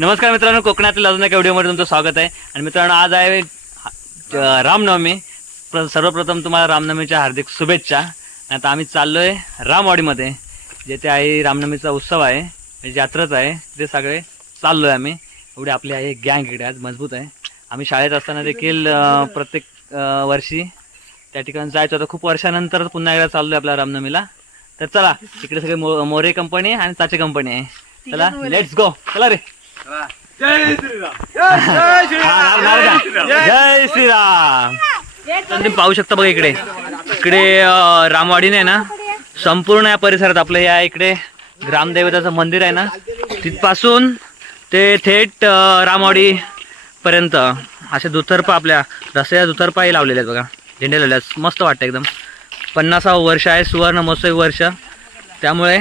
नमस्कार मित्रांनो कोकणातील अजून एका व्हिडिओमध्ये तुमचं स्वागत आहे. आणि मित्रांनो आज आहे रामनवमी. प्र सर्वप्रथम तुम्हाला रामनवमीच्या हार्दिक शुभेच्छा. आता आम्ही चाललो आहे रामवाडीमध्ये जेथे आहे रामनवमीचा उत्सव आहे म्हणजे जत्राच आहे ते सगळे चाललो आहे आम्ही. एवढी आपली आहे गँग इकडे आज मजबूत आहे. आम्ही शाळेत असताना देखील प्रत्येक वर्षी त्या ठिकाणी जायचं. होतं खूप वर्षानंतर पुन्हा एकदा चाललो आहे आपल्या रामनवमीला. तर चला इकडे सगळे मो मोरे कंपनी आणि चाचे कंपनी आहे. चला लेट्स गो चला रे. जय श्रीराम. तुम्ही पाहू शकता बघा इकडे. इकडे रामवाडीने ना संपूर्ण या परिसरात आपलं या इकडे ग्रामदेवताचं मंदिर आहे ना. तिथपासून ते थेट रामवाडी पर्यंत. असे दुतर्फा आपल्या रस्त्याच्या दुतर्फाही लावलेले आहेत बघा. झेंडे लावले आहेत. मस्त वाटतं एकदम. पन्नासावं वर्ष आहे सुवर्ण महोत्सवी वर्ष. त्यामुळे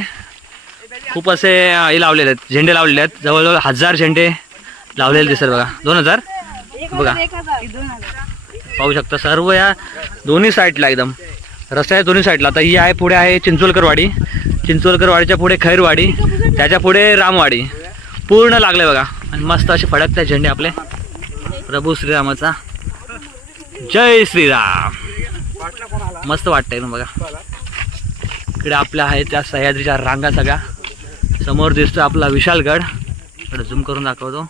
खूप असे हे लावलेले आहेत. झेंडे लावलेले आहेत. जवळजवळ हजार झेंडे लावलेले दिसतात बघा. दोन हजार? बघा. पाहू शकता सर्व या दोन्ही साईडला एकदम. रस्त्याच्या दोन्ही साईडला. आता ही आहे पुढे आहे चिंचोलकरवाडी. चिंचोलकरवाडीच्या पुढे खैरवाडी. त्याच्या पुढे रामवाडी. पूर्ण लागले बघा. आणि मस्त असे फडकतात झेंडे आपले. प्रभू श्रीरामाचा. जय श्रीराम. मस्त वाटतंय ना बघा. इकडे आपल्या आहे त्या सह्याद्रीच्या रांगा सगळ्या. समोर दिसतो आपला विशालगड. इकडे झूम करून दाखवतो.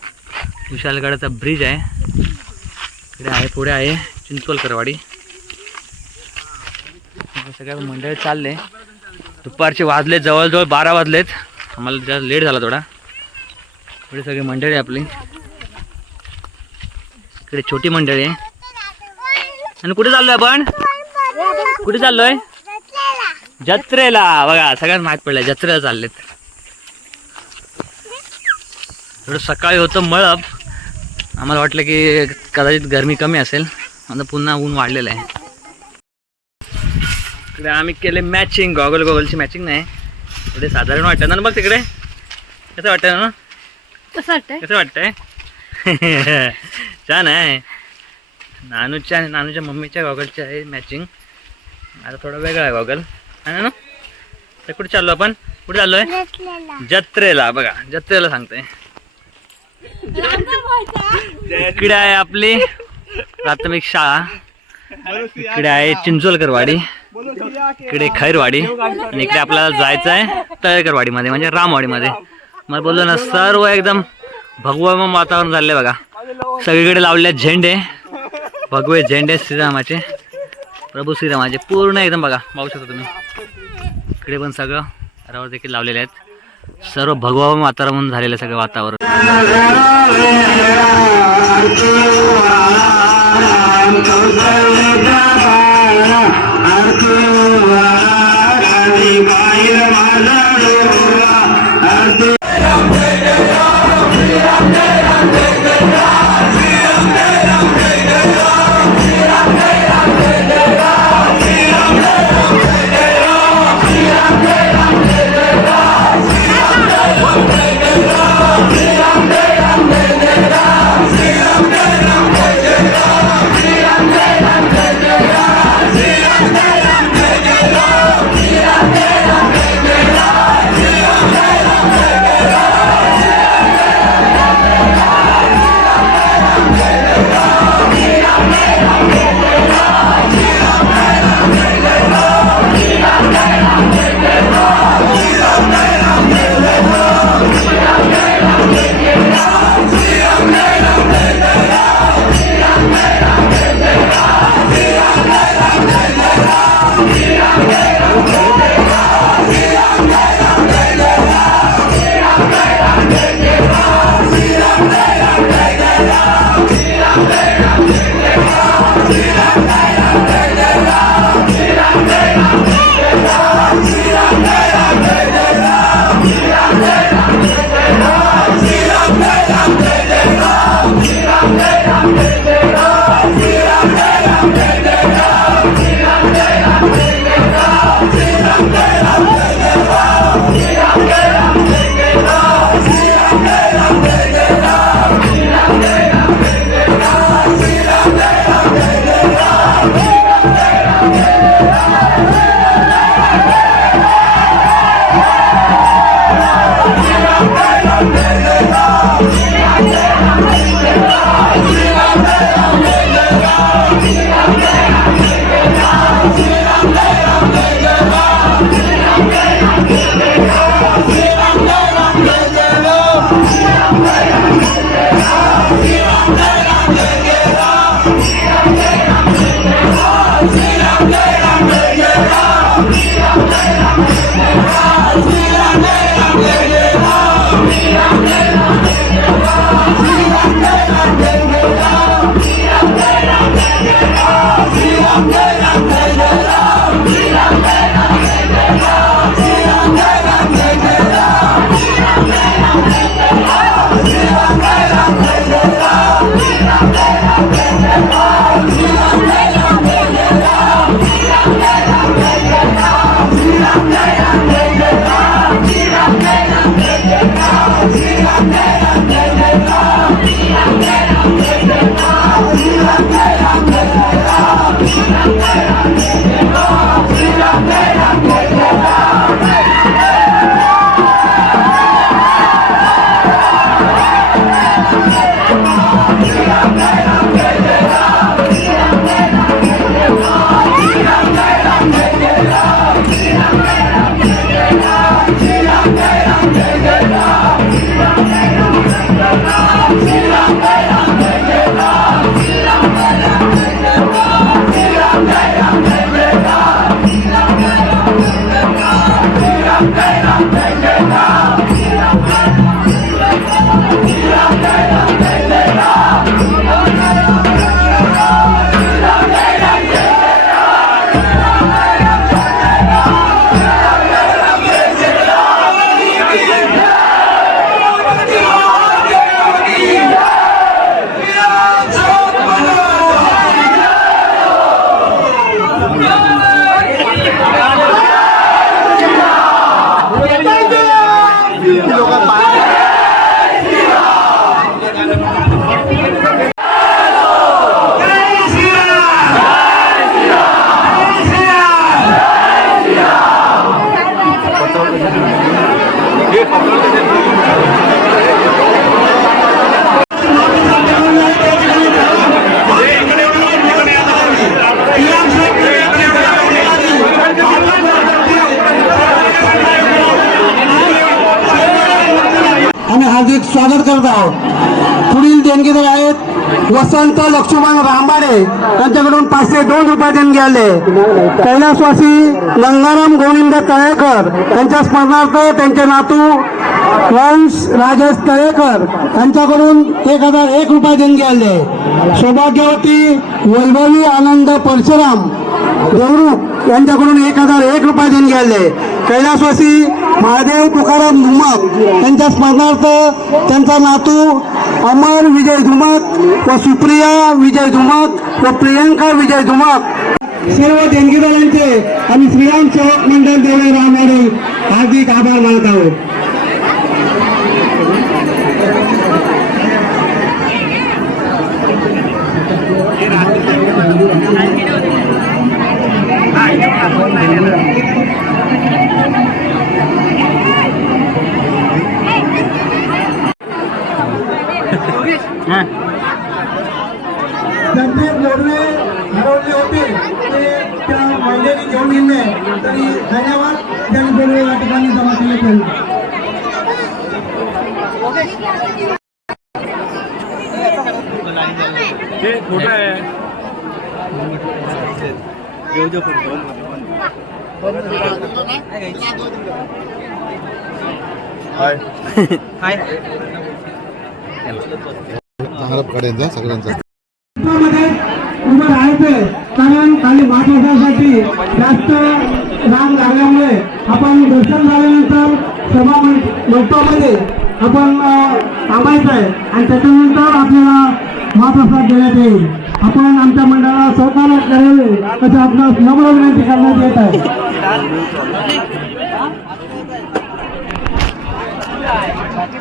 विशालगडाचा ब्रिज आहे. इकडे आहे पुढे आहे चिंचवलकरवाडी. सगळ्या मंडळ चालले. दुपारचे वाजले जवळजवळ बारा वाजलेत. आम्हाला जरा लेट झाला थोडा. इकडे सगळी मंडळी आहे आपली. इकडे छोटी मंडळी आहे. आणि कुठे चाललोय आपण? कुठे चाललोय? जत्रेला. बघा सगळ्यात माहीत पडलं जत्रेला चाललेत. थोडं सकाळी होतं मळप आम्हाला वाटलं की कदाचित गरमी कमी असेल. आता पुन्हा ऊन वाढलेलं आहे. इकडे आम्ही केले मॅचिंग गॉगल गॉगलची मॅचिंग नाही. थोडे साधारण वाटतं ना बघ तिकडे. कसं वाटतं ना? कसं वाटतंय? कसं वाटतंय? छान आहे. नानूच्या आणि नानूच्या मम्मीच्या गॉगलचे आहे मॅचिंग आता थोडा वेगळा आहे गॉगल आहे ना तर कुठे चाललो आपण? कुठे चाललोय? जत्रेला. बघा. जत्रेला सांगतोय. इकडे आहे आपली प्राथमिक शाळा. इकडे आहे चिंचोलकरवाडी. इकडे खैरवाडी. आणि इकडे आपल्याला जायचं आहे तळेकरवाडीमध्ये म्हणजे रामवाडीमध्ये. मला बोललो ना सर्व एकदम भगवान वातावरण झाले बघा. सगळीकडे लावले झेंडे. भगवे झेंडे श्रीरामाचे. प्रभू श्रीरामाचे. पूर्ण एकदम बघा पाहू शकता तुम्ही. इकडे पण सगळं रवर देखील लावलेले आहेत. सर्व भगवा वातावरण झालेलं सगळं वातावरण. Ande, Ande, Ande, dead, Ande, Ande, dead. हार्दिक स्वागत करत आहोत. पुढील देणगीदार आहेत वसंत लक्ष्मण रामबाडे. त्यांच्याकडून पाचशे दोन रुपये देणगी आले. कैलासवासी गंगाराम गोविंद तळेकर त्यांच्या स्मरणार्थ त्यांचे नातू वंश राजेश तळेकर यांच्याकडून एक हजार एक रुपये देणगी आले. सौभाग्यवती वैभवी आनंद परशुराम देवरूप यांच्याकडून एक हजार एक रुपये देणगी आले. कैलासवासी महादेव तुकाराम धुमक त्यांच्या स्मरणार्थ त्यांचा नातू अमर विजय धुमक व सुप्रिया विजय धुमक व प्रियंका विजय धुमक सर्व देणगीदारांचे आम्ही श्रीराम सेवक मंडळ देवे रामवाडे हार्दिक आभार मानत आहोत ज्यांचे मोडवे हरवले होते ते त्या महिलेने घेऊन गेले तरी धन्यवाद मोडवे या ठिकाणी जमा केले पकडायचा सगळ्यांचा. उभं राहायचंय कारण खाली महाप्रसादासाठी जास्त रांग लागल्यामुळे आपण दर्शन झाल्यानंतर सभा मंडपामध्ये आपण थांबायचं आहे. आणि त्याच्यानंतर आपल्याला महाप्रसाद देण्यात येईल. आपण आमच्या मंडळाला सहकार्य करावे असं आपणास नम्र विनंती करण्यात येत आहे.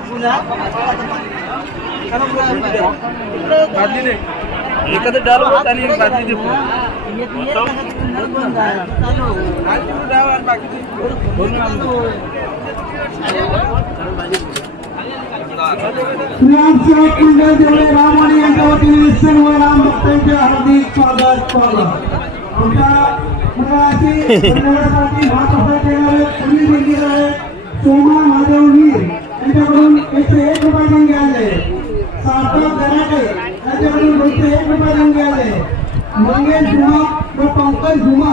श्रीराम सेवक मंडळ देवळे रामवाणी यांच्या वतीने सर्व राम भक्तांचे हार्दिक स्वागत स्वागत सोमा महादेव वीर यांच्याकडून एकशे एक रुपये देणगी आले सार्थक गराटे यांच्याकडून दोनशे एक रुपये देणगी आले मंगेश झुमा पंकज झुमा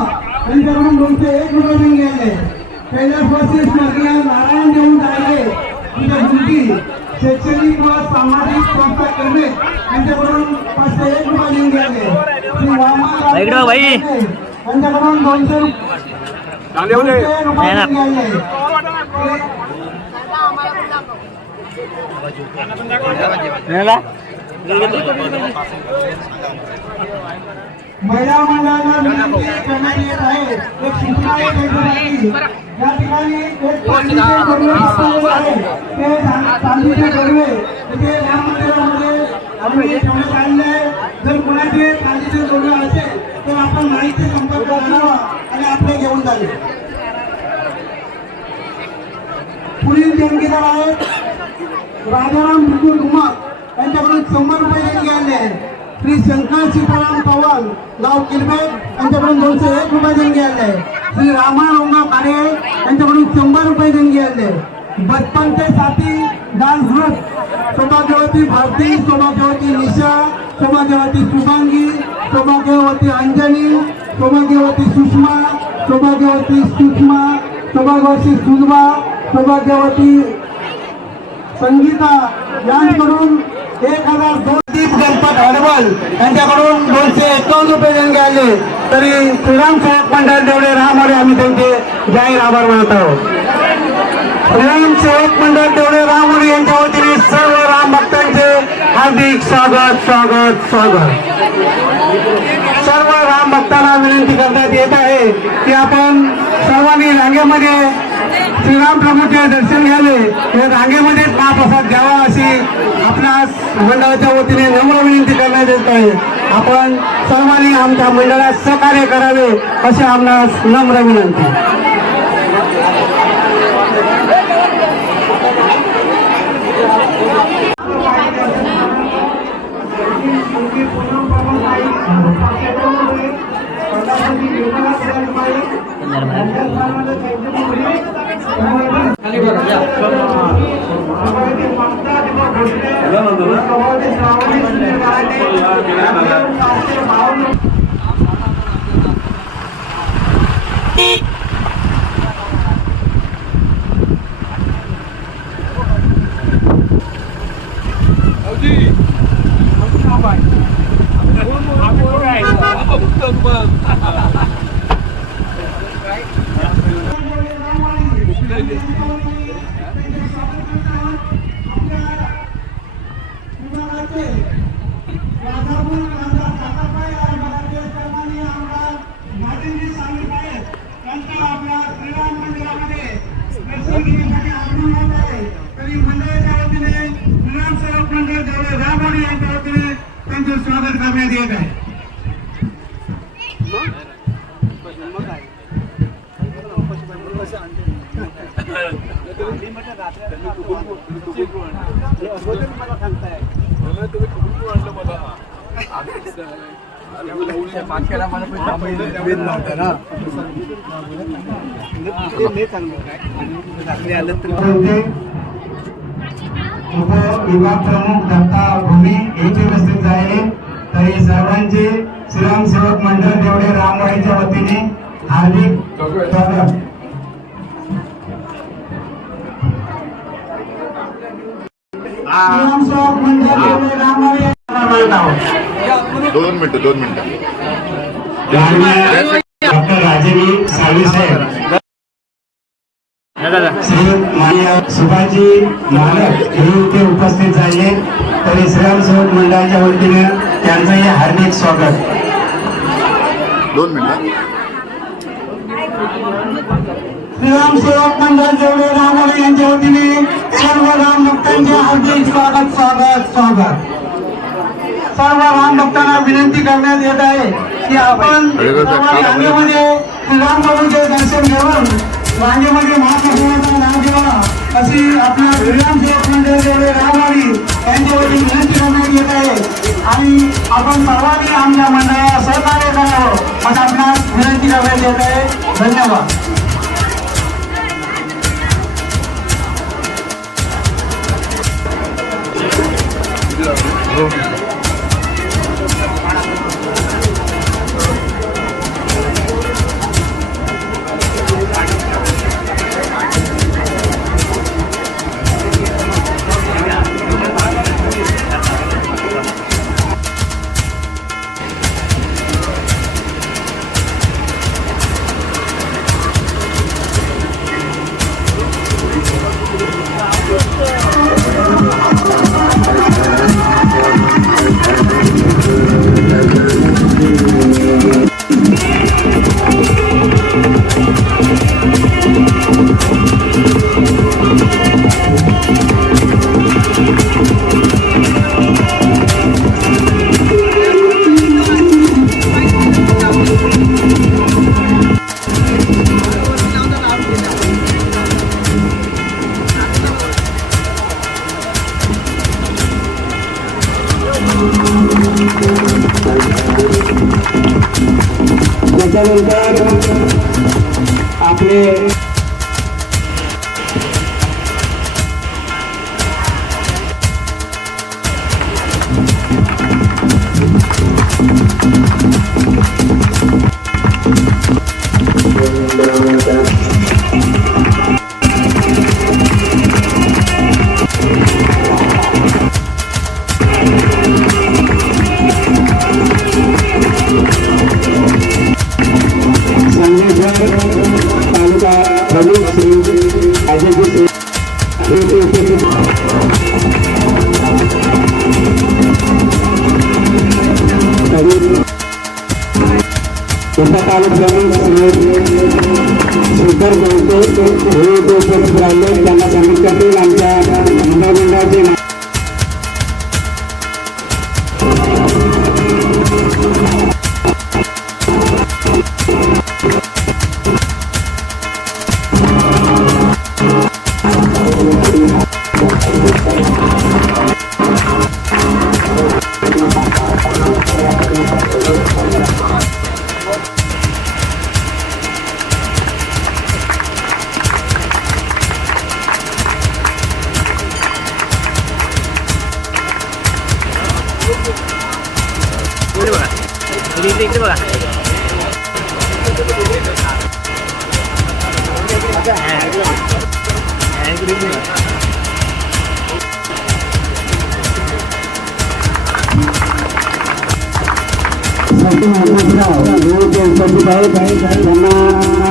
यांच्याकडून दोनशे एक रुपये देणगी आले कैलासवासी स्वर्गीय नारायण देऊन दायगे तुझ्या मुलगी शैक्षणिक व सामाजिक संस्था करणे यांच्याकडून पाचशे एक रुपये देऊन गेले. श्री वामा. यांच्याकडून दोनशे रुपये गेले. महिला मंडळाला विनंती करण्यात येत आहे. एक सूचना आहे त्यांच्यासाठी. या ठिकाणी एक चांदीचे गडवे बसवलेले आहे. ते चा- चांदीचे गडवे तिथे या मंदिरामध्ये आम्ही ठेवण्यात आलेले आहे. जर कोणाचे चांदीचे गडवे असेल तर आपण माहिती संपर्क आणि आपले घेऊन जावे. पुढील देणगीदार आहेत. राजाराम बिकुल कुमार यांच्याकडून शंभर रुपये देणगी आले आहे. श्री शंकर सीताराम पवार गाव किरबेट यांच्याकडून दोनशे एक रुपये देणगी आले आहे श्री रामा रोंगा कारे यांच्याकडून शंभर रुपये देणगी आले बचपन ते साथी डान्स ग्रुप सौभाग्यवती भारती सौभाग्यवती निशा सौभाग्यवती शुभांगी सौभाग्यवती अंजनी सौभाग्यवती सुषमा सौभाग्यवती सुषमा सौभाग्यवती सुलभा सौभाग्यवती संगीता यांकडून एक हजार दोन दीप गणपत हडबल यांच्याकडून दोनशे एकावन्न रुपये देणगे आले तरी श्रीराम सेवक मंडळ देवळे रामवाडे आम्ही त्यांचे जाहीर आभार मानत आहोत. श्रीराम सेवक मंडळ देवळे रामवाडे यांच्या वतीने सर्व राम भक्तांचे हार्दिक स्वागत स्वागत स्वागत. सर्व राम भक्तांना विनंती करण्यात येत आहे की आपण सर्वांनी रांगेमध्ये श्रीराम प्रभूचे दर्शन घ्यावे हे रांगेमध्ये महाप्रसाद घ्यावा अशी आपणास मंडळाच्या वतीने नम्र विनंती करण्यात येत आहे. आपण सर्वांनी आमच्या मंडळास सहकार्य करावे अशी आपणास नम्र विनंती त्यांचे स्वागत करण्यात येत आहे. उपविभाग प्रमुख दत्ता भूमी येथे उपस्थित झाले तरी सर्वांचे श्रीराम सेवक मंडळ देवडे रामवाडीच्या वतीने हार्दिक स्वागत श्रीराम सेवक मंडळ देवडे रामवाडी दोन मिनिटं दोन मिनिटं. डॉक्टर राजेवी साळवी साहेब. सुभाजी मालक हे इथे उपस्थित झाले. तरी श्रीराम सेवक मंडळाच्या वतीने त्यांचंही हार्दिक स्वागत. दोन मिनिटं. श्रीराम सेवक मंडळ जेवढे रामवाडे यांच्या वतीने सर्व राम भक्तांचे हार्दिक स्वागत स्वागत स्वागत. सर्व राम भक्तांना विनंती करण्यात येत आहे की आपण रांगेमध्ये श्रीराम बाबूचे दर्शन घेऊन रांगेमध्ये महाप्रसादाचं नाव घ्यावा अशी आपल्या श्रीराम सेवक मंडळ रामवाडी यांच्यावरती विनंती करण्यात येत आहे. आणि आपण सर्वांनी आमच्या मंडळाला सहकार्य करावं असं आपणास विनंती करण्यात येत आहे. धन्यवाद. त्याच्यानंतर आपले एका तालुका प्रमुख श्री श्रीधर गोलते हे ते उपस्थित राहिले त्यांना सांगित करतील आमच्या मंडळाचे इकडे साठी महाराष्ट्राव हे जे उपस्थित आहेत त्यांना